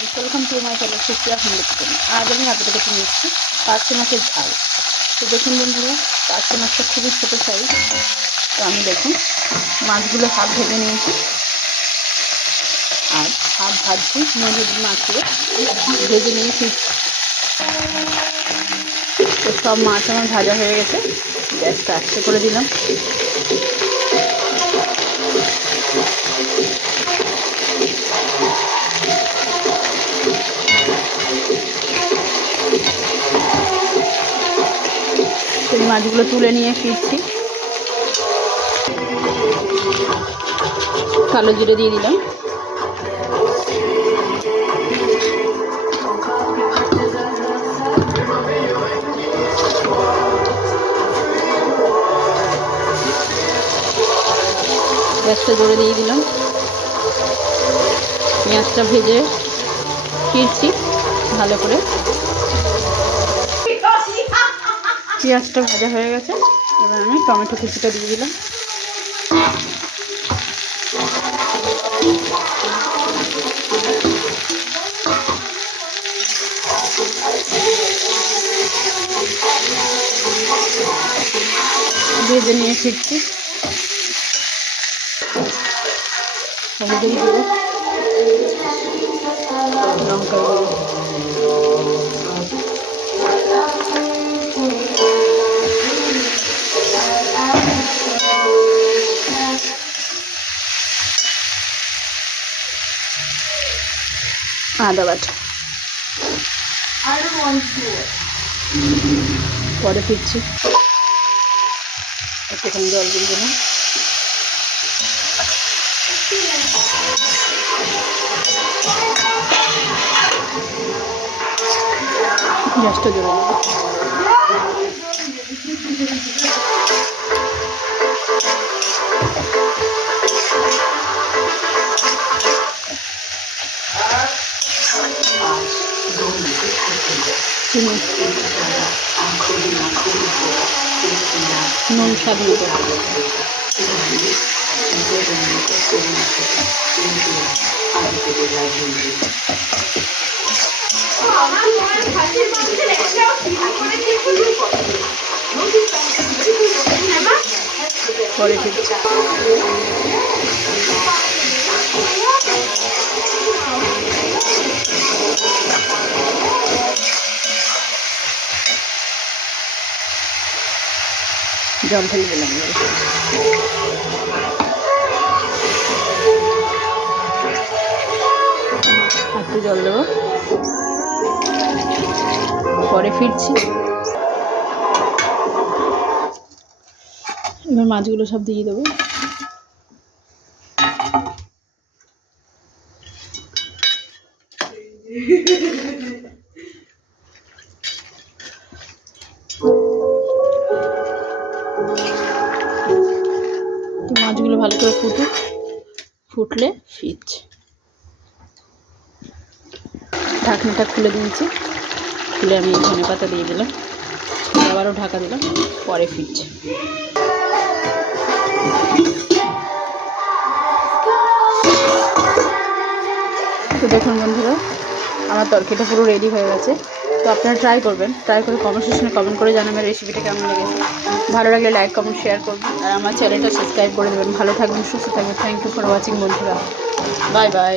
Friends, welcome to my channel Supriya Hindu kitchen. আজ আমি আপনাদের কাছে নিয়ে এসেছি পার্শে মাছের ঝাল। তো দেখুন বন্ধুরা, পার্শে মাছটা খুবই ছোটো সাইজ। তো আমি দেখুন মাছগুলো হাফ ভেজে নিয়েছি আর হাফ ভাজছি মজুদ মাছগুলো ভেজে নিয়ে ফিরছি। তো সব মাছ আমার ভাজা হয়ে গেছে, গ্যাসটা আস্তে করে দিলাম। সেই মাছগুলো তুলে নিয়ে ফিরছি। কালো জিরে দিয়ে দিলাম, গ্যাসটা জোরে দিয়ে দিলাম। পেঁয়াজটা ভেজে ফিরছি ভালো করে। পেঁয়াজটা ভাজা হয়ে গেছে, এবার আমি টমেটো কুচিটা দিয়ে দিলাম। ভেজে নিয়ে ফিরছি। হলুদ দিব, লঙ্কা গুঁড়ো, আদা বাটা। পরে ফিরছি, একটুখানি জল দিয়ে দিলাম। গ্যাসটা জোরে দিলাম। চিনি, নুন স্বাদ মতো, পরে ফিরছি। জল ঢেলে দিলাম, একটু জল দেবো, পরে ফিরছি। এবার মাছগুলো সব দিয়ে দেবো। তো মাছগুলো ভালো করে ফুটলে ফিরছি। ঢাকনাটা খুলে দিয়েছি, খুলে আমি ধনে পাতা দিয়ে দিলাম, আবারও ঢাকা দিলাম, পরে ফিরছি। তো দেখুন বন্ধুরা, আমার তরকারিটা পুরো রেডি হয়ে গেছে। তো আপনারা ট্রাই করবেন, ট্রাই করে কমেন্ট সেকশনে কমেন্ট করে জানাবেন রেসিপিটা কেমন লেগেছে। ভালো লাগলে লাইক কমেন্ট শেয়ার করবেন আর আমার চ্যানেলটা সাবস্ক্রাইব করে দেবেন। ভালো থাকবেন, সুস্থ থাকবেন। থ্যাংক ইউ ফর ওয়াচিং বন্ধুরা, বাই বাই।